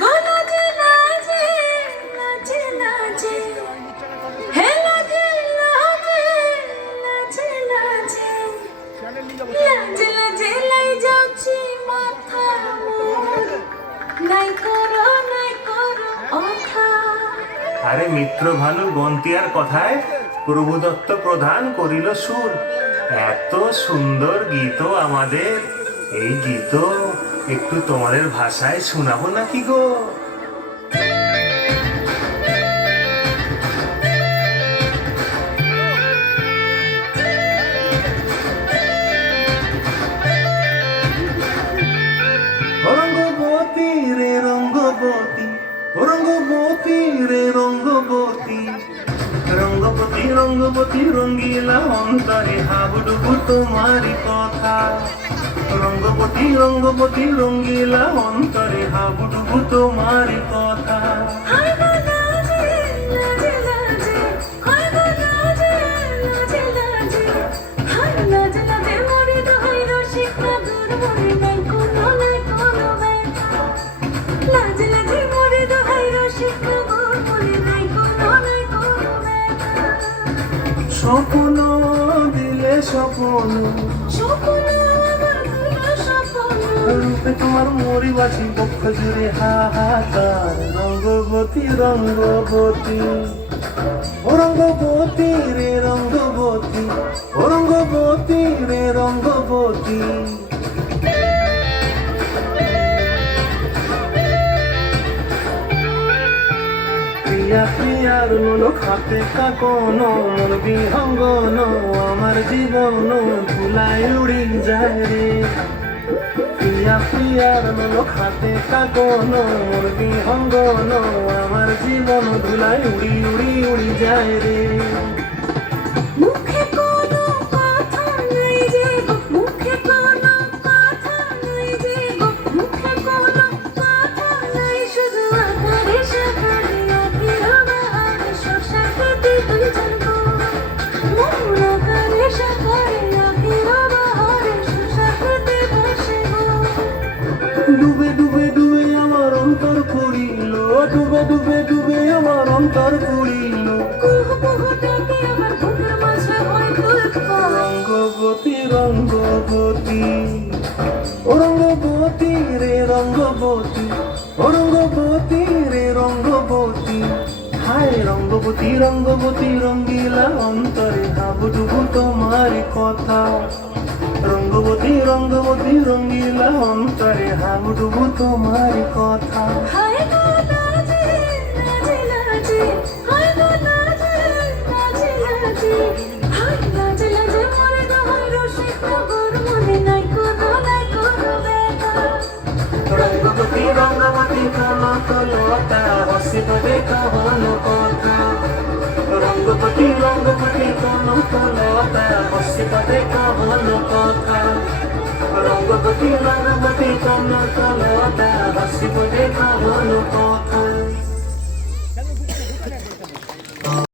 গো লাজে লাজে লাজে লাজে হে লাজে লাজে লাজে লাজে লাজে লাজে লাই যাচ্ছি মাথা মোর নাই করো অথা। আরে মিত্র ভানু গন্তিয়ার কথায় প্রভুদত্ত প্রধান করিল সুর। এত সুন্দর গীত আমাদের, এই গীত একটু তোমাদের ভাষায় শোনাবো নাকি গো? রঙ্গবতী রে রঙ্গবতী, রঙ্গবতী রে রঙ্গবতী, রঙ্গবতী রঙ্গবতী রঙ্গিলা অন্তরে হাবুডুবু তোমারি কথা। রঙ্গবতী রঙ্গবতী রঙ্গিলা অন্তরে হাবুডুবু তোমারি কথা। হায় গো লাজে লাজে লাজে হায় গো লাজে লাজে লাজে হায় লাজে লাজে মরে দোহাই রসিক মাদুর মরে নাই কোনো ব্যথা। লাজে লাজে মরে দোহাই রসিক মাদুর মরে নাই কোনো ব্যথা। স্বপ্ন দিলে স্বপ্ন, স্বপ্ন আমার ভুলো স্বপ্ন, রূপে তোমার মরিবাসী বক্ষ জুড়ে হাহাকার। রঙ্গবতী রঙ্গবতী, ও রঙ্গবতী রে রঙ্গবতী, ও রঙ্গবতী রে রঙ্গবতী। প্রিয়া প্রিয়ার লোক হাতে কাকন, মোর বিহঙ্গন আমার জীবন ধুলায় উড়ি যায় রে। প্রিয়া প্রিয়ার লোক হাতে কাকন, মোর বিহঙ্গন আমার জীবন ধুলায় উড়ি উড়ি উড়ি যায় রে। মুখে কোনো কথা নাই যে গো, মুখে কোনো কথা নাই যে গো, মুখে কোনো কথা নাই, শুধু আকারে সাকারে আখির বাহারে শশা খেতে তুই জানবো। মোর আকারে সাকারে আখির বাহারে শশা খেতে বসে গো। ডুবে ডুবে ডুবে আমার অন্তর পুরিল, ডুবে ডুবে ডুবে আমার অন্তর পুরিল। কুহ কুহ ডাকে আমার বুকের মাঝে হয় তোলপাড়। রঙ্গবতী রঙ্গবতী, ও রঙ্গবতী রে রঙ্গবতী, ও রঙ্গবতী রে রঙ্গবতী। হায় রঙ্গবতী রঙ্গবতী রঙ্গিলা অন্তরে হাবুডুবু তোমার কথা। রঙ্গবতী রঙ্গবতী রঙ্গিলা অন্তরে হাবুডুবু তোমার কথা। হায় গো লাজে লাজে লাজে হায় গো লাজে লাজে লাজে হায় লাজে লাজে মরে দোহাই রসিক নগর মনে নাই কোনো ব্যথা। রঙ্গবতী রঙ্গবতী কনক লতা হসিব দেখা হল কথা। রঙ্গবতী রঙ্গবতী কনক লতা হসিব দেখা হল কথা। রঙ্গবতী রঙ্গবতী কনক লতা হসিব দেখা হল কথা।